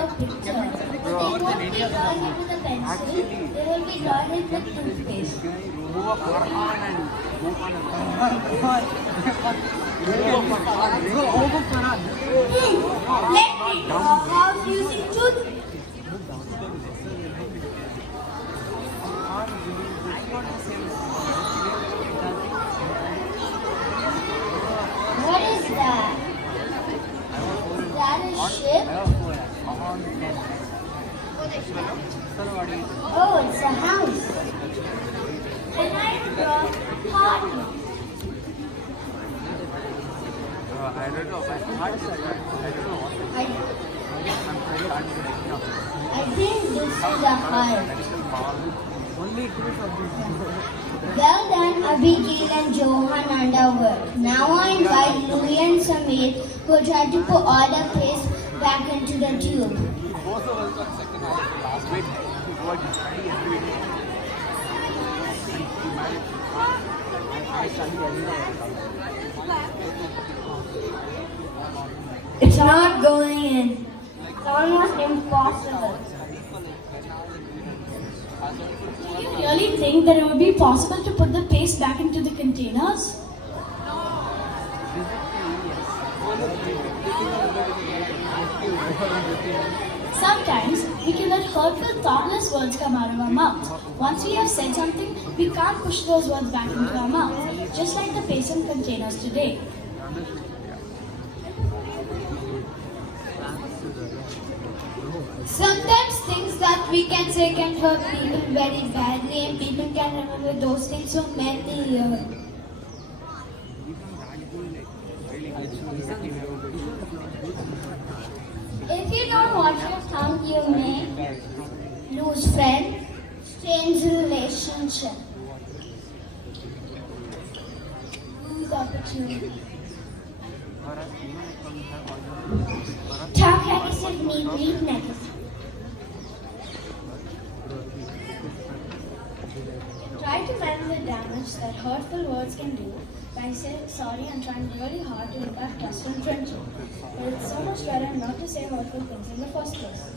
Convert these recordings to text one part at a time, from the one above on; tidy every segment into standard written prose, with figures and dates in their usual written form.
a picture. They won't be drawing it with a pencil, they will be drawing it with toothpaste. Let me draw house using toothpaste. What is that? Is that a ship? Oh, it's a house. Can I draw heart? I don't know. I think this is a heart. Well done, Abigail and Johan Underwood. Now I invite Louis and Samir who will try to put all the paste back into the tube. It's not going in. It's almost impossible. Do you really think that it would be possible to put the paste back into the containers? Sometimes we can let hurtful, thoughtless words come out of our mouth. Once we have said something, we can't push those words back into our mouth, just like the paste in containers today. Sometimes things that we can say can hurt people very badly and people can remember those things for many years. If you don't watch your tongue, you may lose friends, strange relationship, lose opportunity. Tongue negative mean lead negative. Try to mend the damage that hurtful words can do by saying sorry and trying really hard to impact trust and friendship. But it's so much better not to say hurtful things in the first place.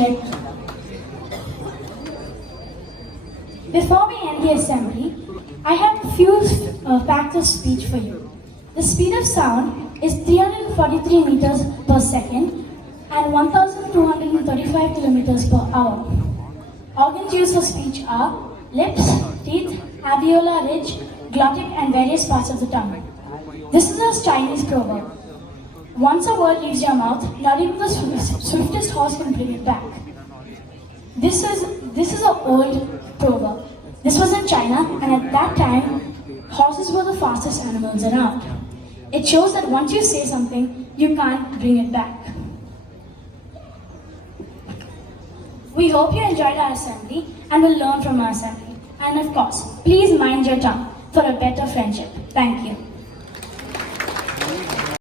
Check. Before we end the assembly, I have a few facts of speech for you. The speed of sound is 343 meters per second and 1235 kilometers per hour. Organs used for speech are lips, teeth, alveolar ridge, glottic, and various parts of the tongue. This is a Chinese proverb. Once a word leaves your mouth, not even the swiftest horse can bring it back. This is an old proverb. This was in China, and at that time, horses were the fastest animals around. It shows that once you say something, you can't bring it back. We hope you enjoyed our assembly and will learn from our assembly. And of course, please mind your tongue for a better friendship. Thank you.